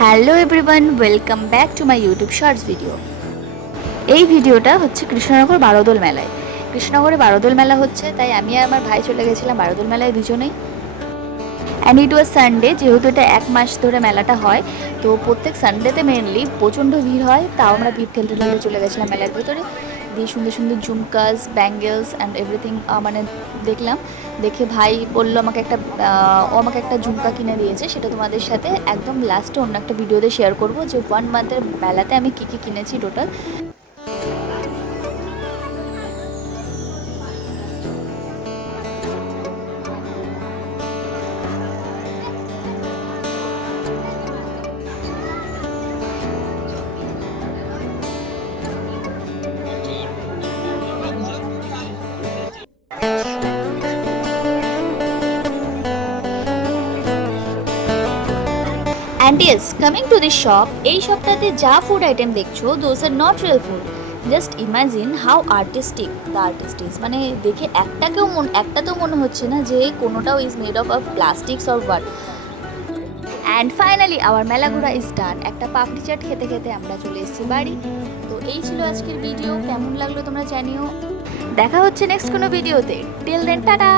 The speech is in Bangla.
Hello everyone, welcome back to my YouTube shorts video. এই ভিডিওটা হচ্ছে কৃষ্ণনগর বারোদোল মেলায়। কৃষ্ণনগরে বারোদোল মেলা হচ্ছে, তাই আমি আর আমার ভাই চলে গেছিলাম বারোদোল মেলায় দুজনেই। অ্যান্ড ইট ওয়াজ সানডে, যেহেতু এটা 1 মাস ধরে মেলাটা হয়, তো প্রত্যেক সানডেতে মেনলি প্রচণ্ড ভিড় হয়। তাও আমরা ভিড় ঠেলতে ঠেলতে চলে গেছিলাম মেলার ভেতরে। দিয়ে সুন্দর সুন্দর ঝুমকাস, ব্যাঙ্গেলস অ্যান্ড এভরিথিং মানে দেখলাম। দেখে ভাই বললো ও আমাকে একটা ঝুমকা কিনে দিয়েছে, সেটা তোমাদের সাথে একদম লাস্টে অন্য একটা ভিডিওতে শেয়ার করবো, যে 1 মান্থের মেলাতে আমি কী কী কিনেছি total. And yes, coming to this shop, এই শপটাতে যা ফুড আইটেম দেখছো, those are not real food. Just imagine how artistic the artist is. মানে দেখে একটাতেও মনে হচ্ছে না যে কোনোটাও is made of plastics or what. And finally our মেলা ঘোরা ইজ ডান। একটা পাপড়ি চাট খেতে খেতে আমরা চলে এসেছি বাড়ি। তো এই ছিল আজকের ভিডিও, কেমন লাগলো তোমরা জানিও। দেখা হচ্ছে নেক্সট কোনো ভিডিওতে। Till then, tata.